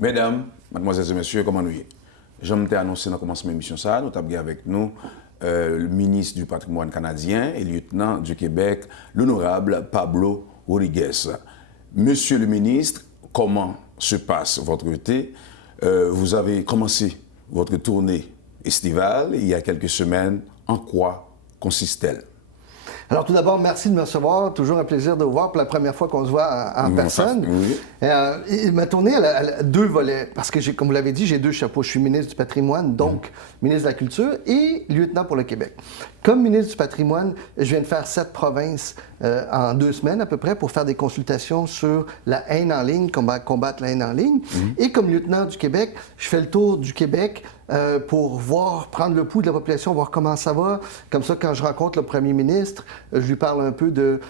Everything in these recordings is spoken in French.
Mesdames, mademoiselles et messieurs, comment nous y est? J'aime annoncé dans le commencement de l'émission ça, nous avons avec nous le ministre du patrimoine canadien et lieutenant du Québec, l'honorable Pablo Rodriguez. Monsieur le ministre, comment se passe votre été? Vous avez commencé votre tournée estivale il y a quelques semaines. En quoi consiste-t-elle? Alors, tout d'abord, merci de me recevoir. Toujours un plaisir de vous voir pour la première fois qu'on se voit en personne. Oui. Ma tournée, elle a deux volets. Parce que, comme vous l'avez dit, j'ai deux chapeaux. Je suis ministre du patrimoine, donc ministre de la Culture et lieutenant pour le Québec. Comme ministre du patrimoine, je viens de faire 7 provinces en 2 semaines à peu près pour faire des consultations sur la haine en ligne, comment combattre la haine en ligne. Et comme lieutenant du Québec, je fais le tour du Québec pour voir, prendre le pouls de la population, voir comment ça va. Comme ça, quand je rencontre le premier ministre, je lui parle un peu de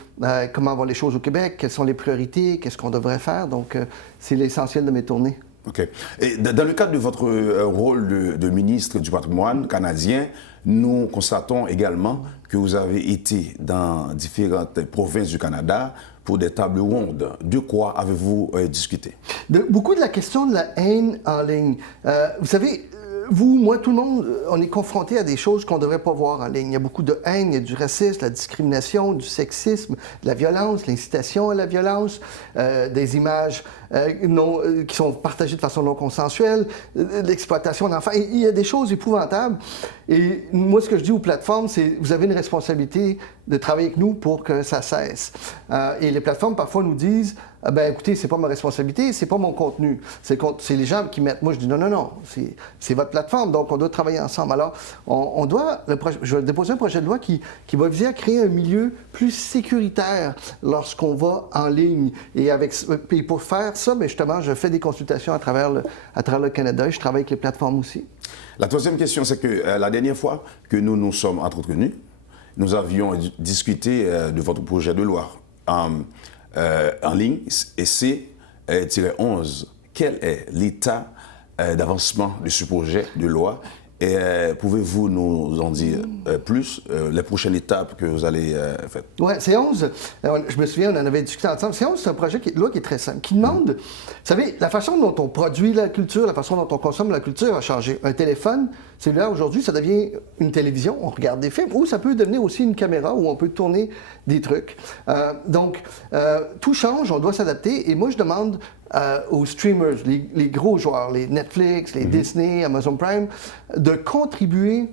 comment vont les choses au Québec, quelles sont les priorités, qu'est-ce qu'on devrait faire. Donc, c'est l'essentiel de mes tournées. OK. Et dans le cadre de votre rôle de ministre du patrimoine canadien, nous constatons également que vous avez été dans différentes provinces du Canada pour des tables rondes. De quoi avez-vous discuté? Beaucoup de la question de la haine en ligne. Vous savez, vous, moi, tout le monde, on est confronté à des choses qu'on ne devrait pas voir en ligne. Il y a beaucoup de haine, il y a du racisme, la discrimination, du sexisme, de la violence, l'incitation à la violence, des images qui sont partagées de façon non consensuelle, l'exploitation d'enfants. Il y a des choses épouvantables. Et moi, ce que je dis aux plateformes, c'est vous avez une responsabilité de travailler avec nous pour que ça cesse. Et les plateformes, parfois, nous disent ben écoutez, c'est pas ma responsabilité, c'est pas mon contenu. C'est les gens qui mettent. Moi, je dis non, c'est votre plateforme, donc on doit travailler ensemble. Alors, je vais déposer un projet de loi qui va viser à créer un milieu plus sécuritaire lorsqu'on va en ligne. Et pour faire ça, bien, justement, je fais des consultations à travers le Canada et je travaille avec les plateformes aussi. La troisième question, c'est que la dernière fois que nous nous sommes entretenus, nous avions discuté de votre projet de loi en ligne, et C-11. Quel est l'état d'avancement de ce projet de loi? Et pouvez-vous nous en dire plus, les prochaines étapes que vous allez faire? Oui, C11, je me souviens, on en avait discuté ensemble. C11, c'est un projet qui est très simple, qui demande, vous savez, la façon dont on produit la culture, la façon dont on consomme la culture a changé. Un téléphone cellulaire, aujourd'hui, ça devient une télévision, on regarde des films, ou ça peut devenir aussi une caméra où on peut tourner des trucs. Donc, tout change, on doit s'adapter, et moi, je demande aux streamers, les gros joueurs, les Netflix, les Disney, Amazon Prime, de contribuer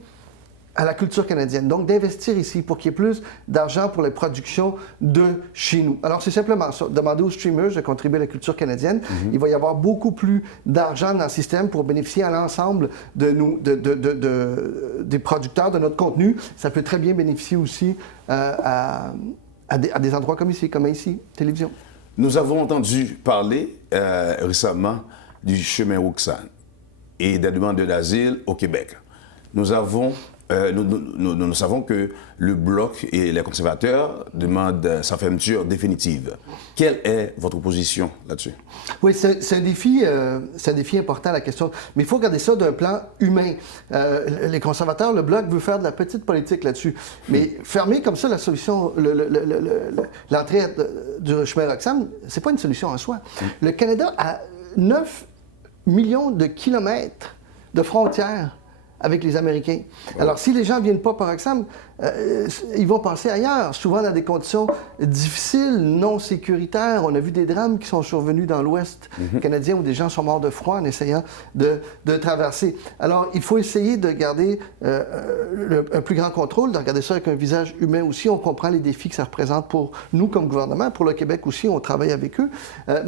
à la culture canadienne. Donc, d'investir ici pour qu'il y ait plus d'argent pour les productions de chez nous. Alors, c'est simplement ça. Demander aux streamers de contribuer à la culture canadienne. Il va y avoir beaucoup plus d'argent dans le système pour bénéficier à l'ensemble des producteurs de notre contenu. Ça peut très bien bénéficier aussi à des endroits comme ici, télévision. Nous avons entendu parler récemment du chemin Roxane et des demandeurs d'asile au Québec. Nous savons que le Bloc et les conservateurs demandent sa fermeture définitive. Quelle est votre position là-dessus? Oui, c'est un défi important, la question. Mais il faut regarder ça d'un plan humain. Les conservateurs, le Bloc veut faire de la petite politique là-dessus. Mais fermer comme ça la solution, l'entrée du chemin Roxham, c'est pas une solution en soi. Le Canada a 9 millions de kilomètres de frontières avec les Américains. Alors, si les gens ne viennent pas par Roxham, ils vont passer ailleurs, souvent dans des conditions difficiles, non sécuritaires. On a vu des drames qui sont survenus dans l'Ouest canadien où des gens sont morts de froid en essayant de traverser. Alors, il faut essayer de garder un plus grand contrôle, de regarder ça avec un visage humain aussi. On comprend les défis que ça représente pour nous comme gouvernement. Pour le Québec aussi, on travaille avec eux.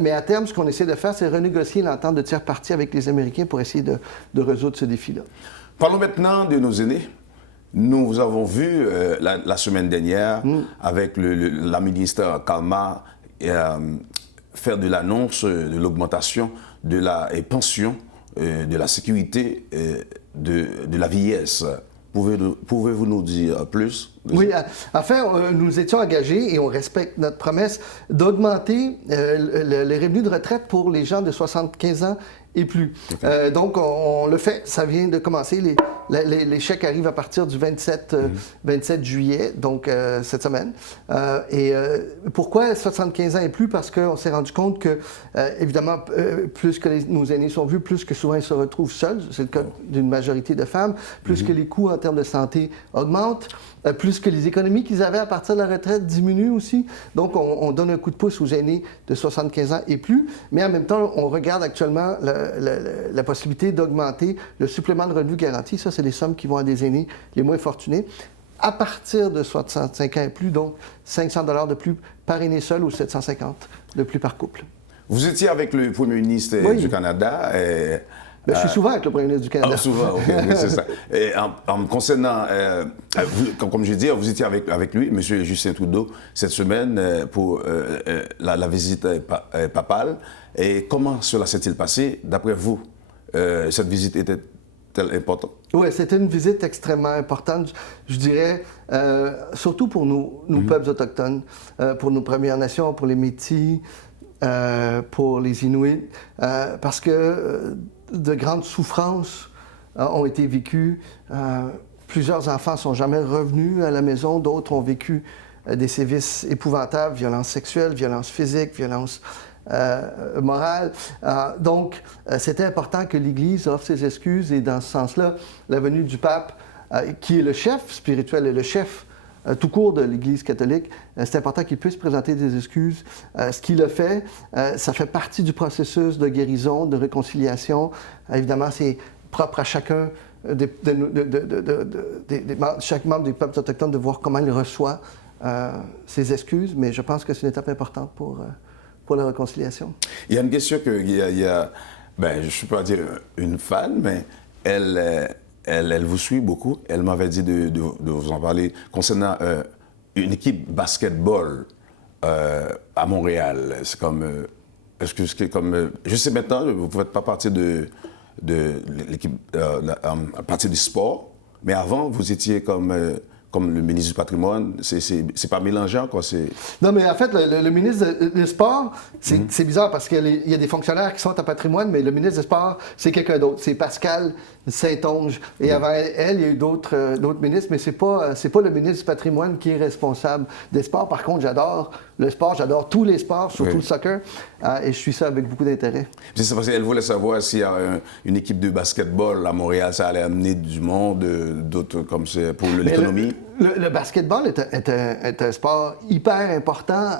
Mais à terme, ce qu'on essaie de faire, c'est renégocier l'entente de tiers parties avec les Américains pour essayer de résoudre ce défi-là. Parlons maintenant de nos aînés. Nous vous avons vu la semaine dernière avec la ministre Calma faire de l'annonce de l'augmentation de la pension, de la sécurité, de la vieillesse. Pouvez-vous nous dire plus? Oui, enfin, nous étions engagés et on respecte notre promesse d'augmenter les revenus de retraite pour les gens de 75 ans et plus. Okay. Donc, on le fait. Ça vient de commencer. Les chèques arrivent à partir du 27 juillet, donc cette semaine. Pourquoi 75 ans et plus? Parce qu'on s'est rendu compte que, évidemment, plus que nos aînés sont vus, plus que souvent ils se retrouvent seuls. C'est le cas d'une majorité de femmes. Plus que les coûts en termes de santé augmentent. Plus que les économies qu'ils avaient à partir de la retraite diminuent aussi. Donc, on donne un coup de pouce aux aînés de 75 ans et plus. Mais en même temps, on regarde actuellement la possibilité d'augmenter le supplément de revenu garanti. Ça, c'est des sommes qui vont à des aînés les moins fortunés. À partir de 65 ans et plus, donc 500 $ de plus par aîné seul ou 750 de plus par couple. Vous étiez avec le premier ministre du Canada. Je suis souvent avec le premier ministre du Canada. Souvent, oui, c'est ça. Et en me concernant, comme je dis, vous étiez avec lui, M. Justin Trudeau, cette semaine pour la visite papale. Et comment cela s'est-il passé, d'après vous? Cette visite était-elle importante? Oui, c'était une visite extrêmement importante, je dirais, surtout pour nos peuples autochtones, pour nos Premières Nations, pour les Métis, pour les Inuits, parce que de grandes souffrances ont été vécues. Plusieurs enfants ne sont jamais revenus à la maison, d'autres ont vécu des sévices épouvantables, violences sexuelles, violences physiques, violences morales. Donc, c'était important que l'Église offre ses excuses et dans ce sens-là, la venue du pape, qui est le chef spirituel et le chef tout court de l'Église catholique, c'est important qu'il puisse présenter des excuses. Ce qu'il a fait, ça fait partie du processus de guérison, de réconciliation. Évidemment, c'est propre à chacun, chaque membre des peuples autochtones de voir comment il reçoit ses excuses, mais je pense que c'est une étape importante pour la réconciliation. Il y a une question que je ne suis pas dire une fan, mais elle vous suit beaucoup. Elle m'avait dit de vous en parler concernant une équipe basketball à Montréal. C'est comme, je sais maintenant, vous ne faites pas partie de l'équipe, à partir du sport, mais avant, vous étiez comme le ministre du Patrimoine. C'est pas mélangeant, quoi. Non, mais en fait, le ministre des Sports, c'est bizarre parce qu'il y a des fonctionnaires qui sont à Patrimoine, mais le ministre des Sports, c'est quelqu'un d'autre. C'est Pascal Saint-Onge. Et avant elle, il y a eu d'autres ministres, mais c'est pas le ministre du Patrimoine qui est responsable des sports. Par contre, j'adore le sport, j'adore tous les sports, surtout le soccer, et je suis ça avec beaucoup d'intérêt. C'est parce qu'elle voulait savoir s'il y a une équipe de basketball à Montréal, ça allait amener du monde, d'autres comme c'est pour l'économie. Le basketball est un sport hyper important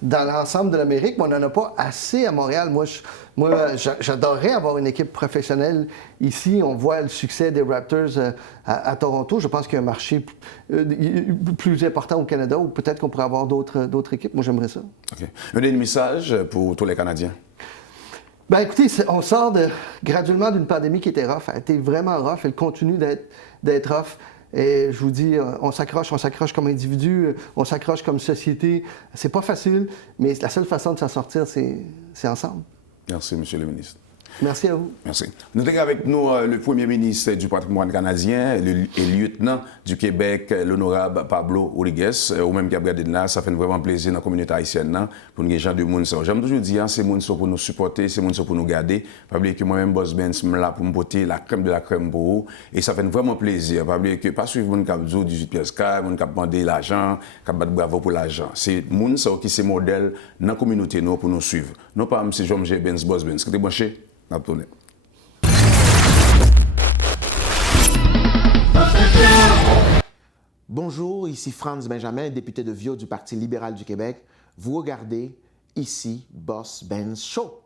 dans l'ensemble de l'Amérique, mais on n'en a pas assez à Montréal. Moi, j'adorerais avoir une équipe professionnelle ici. On voit le succès des Raptors à Toronto. Je pense qu'il y a un marché plus important au Canada, ou peut-être qu'on pourrait avoir d'autres équipes. Moi, j'aimerais ça. OK. Un dernier message pour tous les Canadiens? Bien, écoutez, on sort graduellement d'une pandémie qui était rough. Elle a été vraiment rough. Elle continue d'être rough. Et je vous dis, on s'accroche comme individu, on s'accroche comme société. C'est pas facile, mais la seule façon de s'en sortir, c'est ensemble. Merci, M. le ministre. Merci à vous. Merci. Nous avons avec nous le premier ministre du patrimoine canadien et lieutenant du Québec, l'honorable Pablo Rodriguez, ou même qui a regardé là. Ça fait vraiment plaisir dans la communauté haïtienne pour nous gens de monde. J'aime toujours dire, c'est monde pour nous supporter, c'est monde pour nous garder. Pas oublier que moi-même, Boss Ben, je suis là pour me porter la crème de la crème pour vous. Et ça fait vraiment plaisir. Pas oublier que pas suivre mon cap 18 pièces car, mon cap demander l'argent, cap battre bravo pour l'argent. C'est monde qui c'est modèle dans la communauté pour nous suivre. Non pas M. Jean-Michel Benz, Boss Ben. Est-ce que tu es branché? Bonjour, ici Franz Benjamin, député de Viau du Parti libéral du Québec. Vous regardez ici Boss Ben's Show.